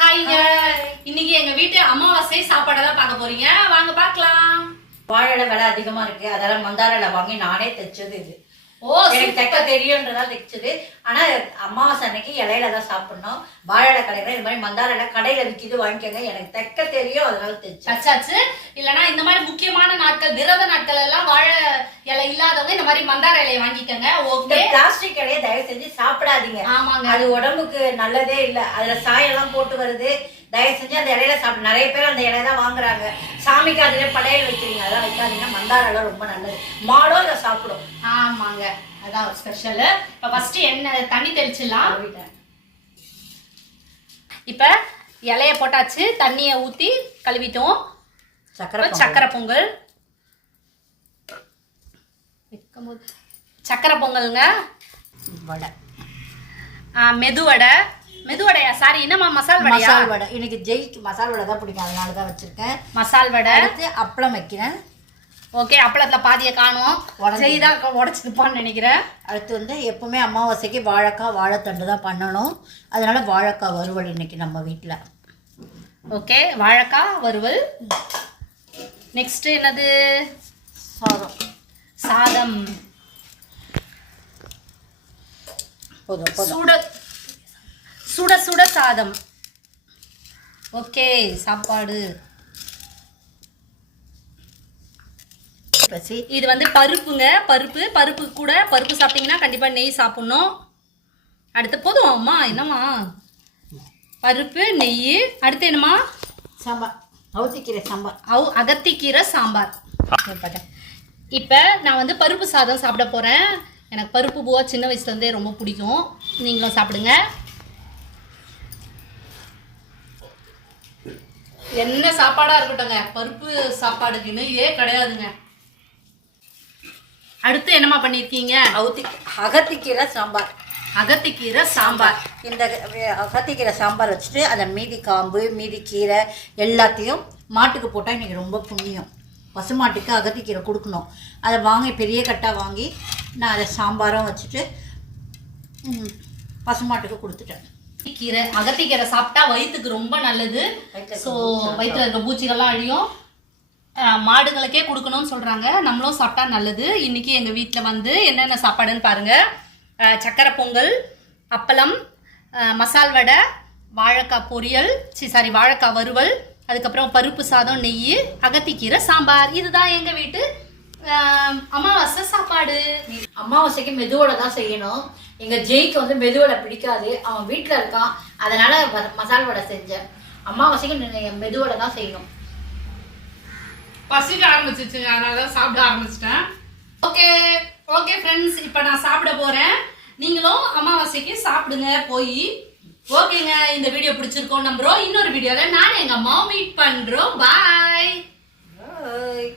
ஹாய்ங்க இன்னைக்கு எங்க வீட்டு அமாவாசை சாப்பாடை தான் பார்க்க போறீங்க. வாங்க பார்க்கலாம். வாழை விலை அதிகமா இருக்கு. அதெல்லாம் மந்தார இலை வாங்கி நானே தைச்சது இது. ஓ எனக்கு தைக்க தெரியுன்றதா தைச்சது. ஆனா அமாவாசை அன்னைக்கு இலையில தான் சாப்பிடணும். வாழை கடையில இது மாதிரி மந்தார இலை கடையில விற்கிது வாங்கிக்கோங்க. எனக்கு தைக்க தெரியும் அதனால தைச்சேன். சச்சாச்சு இல்லனா இந்த மாதிரி முக்கியமான நாட்கள் விரத நாட்கள் எல்லாம் வாழை இலை இல்லாதவங்க இந்த மாதிரி மந்தார இலையை வாங்கிக்கோங்க. இந்த ஓகே. பிளாஸ்டிக் இலையை தயவு செஞ்சு சாப்பிடாதீங்க. ஆமாங்க. அது உடம்புக்கு நல்லதே இல்ல. அதுல சாயெல்லாம் போட்டு வருது. தயவு செஞ்சு அந்த இலையில சாப்பிடு. நிறைய பேர் அந்த இலையை தான் வாங்குறாங்க. சாமிக்கு அதுல படையல் வைக்கிறீங்க. அதெல்லாம் வைக்காதீங்க. மந்தார இலை ரொம்ப நல்லது. மாடோ இதை சாப்பிடும். ஆமாங்க. அதான் ஒரு ஸ்பெஷல் இப்ப ஃபர்ஸ்ட் என்ன தண்ணி தெளிச்சிடலாம். இப்ப இலைய போட்டாச்சு. தண்ணியை ஊத்தி கழுவிட்டோம். சக்கரை. சக்கரை பொங்கல். வைக்கும்போது சக்கரை பொங்கலுங்க? வடை. ஆ, மெதுவடை மெதுவடையா சாரி என்னம்மா மசால் வடையா? மசால் வடை. இன்னைக்கு ஜெய்க்கு மசால் வடை தான் பிடிக்கும். அதனால தான் வச்சிருக்கேன். மசால் வடை. அடுத்து அப்பளம் வைக்கிறேன். ஓகே அப்பளத்துல பாதியை காணும் உடைஞ்சு. செய்தா உடச்சிருப்பான்னு நினைக்கிறேன். அடுத்து வந்து எப்பவுமே அமாவாசைக்கு வாழைக்காய் வாழைத்தண்டு தான் பண்ணணும். அதனால வாழைக்காய் வறுவல் இன்னைக்கு நம்ம வீட்டில் ஓகே வாழைக்காய் வறுவல். நெக்ஸ்ட் என்னது? சாதம். சாதம். போதும் சுட சுட சுட சாதம். ஓகே சாப்பாடு. இது வந்து பருப்புங்க பருப்பு பருப்பு கூட பருப்பு சாப்பிட்டீங்கன்னா கண்டிப்பாக நெய் சாப்பிட்ணும். அடுத்து போதும் அம்மா என்னம்மா? பருப்பு நெய் அடுத்து என்னம்மா? சாம்பார். அவுத்திக்கீரை சாம்பார். அவ் அகத்திக்கீரை சாம்பார். இப்போ நான் வந்து பருப்பு சாதம் சாப்பிட போகிறேன் எனக்கு பருப்பு பூவா சின்ன வயசுலேருந்தே ரொம்ப பிடிக்கும். நீங்களும் சாப்பிடுங்க. என்ன சாப்பாடாக இருக்கட்டும்ங்க. பருப்பு சாப்பாடுக்குன்னு இதே கிடையாதுங்க. அடுத்து என்னம்மா பண்ணியிருக்கீங்க? அவுத்தி அகத்திக்கீரை சாம்பார். அகத்திக்கீரை சாம்பார். இந்த அகத்திக்கீரை சாம்பார் வச்சுட்டு அதை மீதி காம்பு மீதி கீரை எல்லாத்தையும் மாட்டுக்கு போட்டால் இன்னைக்கு ரொம்ப புண்ணியம். பசுமாட்டுக்கு அகத்திக்கீரை கொடுக்கணும். அதை வாங்கி பெரிய கட்டாக வாங்கி நான் அதை சாம்பாரும் வச்சுட்டு பசுமாட்டுக்கு கொடுத்துட்டேன். கீரை அகத்திக்கீரை சாப்பிட்டா வயிற்றுக்கு ரொம்ப நல்லது. வயித்துல ஸோ வயிற்றுல இருக்க பூச்சிகள்லாம் அழியும். அஹ் மாடுகளுக்கே கொடுக்கணும்னு சொல்கிறாங்க நம்மளும் சாப்பிட்டா நல்லது. இன்னைக்கு எங்கள் வீட்டில் வந்து என்னென்ன சாப்பாடுன்னு பாருங்கள் சக்கரை பொங்கல் அப்பளம் மசால் வடை வாழைக்காய் பொரியல் சி சாரி வாழைக்காய் வறுவல் அதுக்கப்புறம் பருப்பு சாதம் நெய் அகத்திக்கீரை சாம்பார். இதுதான் எங்கள் வீட்டு அமாவாசை சாப்பாடு. அமாவாசைக்கு மெதுவடை தான் செய்யணும். எங்க ஜெய்க்கு வந்து மெதுவடை பிடிக்காது. அவன் வீட்ல இருக்கான். அதனால வ- மசால் வடை செஞ்சேன். அமாவாசைக்கு மெதுவடை தான் செய்யணும். பசிக்க ஆரம்பிச்சிச்சு. அதனால தான் சாப்பிட ஆரம்பிச்சிட்டேன். ஓகே ஓகே ஃப்ரெண்ட்ஸ் இப்போ நான் சாப்பிட போறேன். நீங்களும் அமாவாசைக்கு சாப்பிடுங்க. போய் ஓகேங்க இந்த வீடியோ பிடிச்சிருக்கோம் நம்புறோம். இன்னொரு வீடியோல நான் எங்க அம்மாவும் மீட் பண்றோம். பாய் Bye.